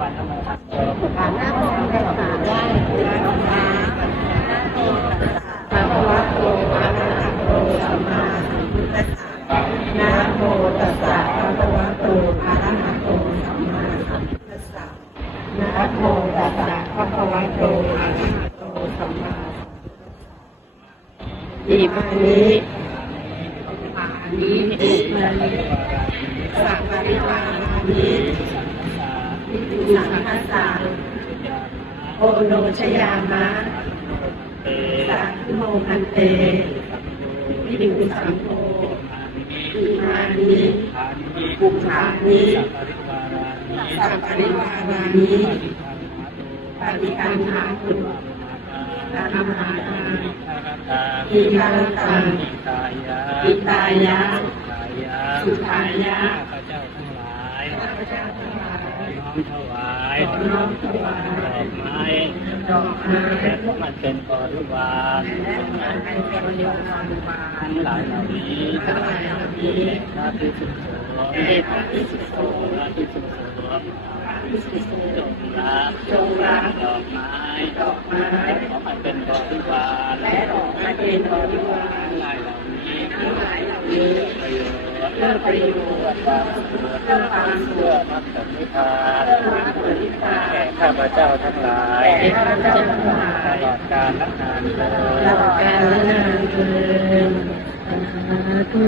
การนั่งสมาธิได้ได้รองเท้านะโมตัสสะภะคะวะโตอะระหะโตสัมมาสัมพุทธัสสะนะโมตัสสะภะคะวะโตอะระหะโตสัมมาสัมพุทธัสสะนะโมตัสสะภะคะวะโตอะระหะโตสัมมาอิมานิปานิอิมานิสัพพะริวารานิสังฆัสสะโอโนชยามะสังฆโมพันเตวิดุสังโฆอิมานิปุถานิสัพพะริวารานิปฏิคันหาตุธรรมหาทาอิทารตังอิตายะสุขายะข้าพเจ้าทั้งหลายน้อมถวายดอกไม้และมันเป็นบริวารทั้งหลายเหล่านี้พระภิกษุสงฆ์พระภิกษุสงฆ์จงรับดอกไม้ขอมันเป็นบริวารและดอกไม้เป็นบริวารทั้งหลายเหล่านี้เพื่อประโยชน์เพื่อความสุขเพื่อมรรคผลนิพพานแก่ข้าพเจ้าทั้งหลายตลอดกาลและนานเทอญสาธุ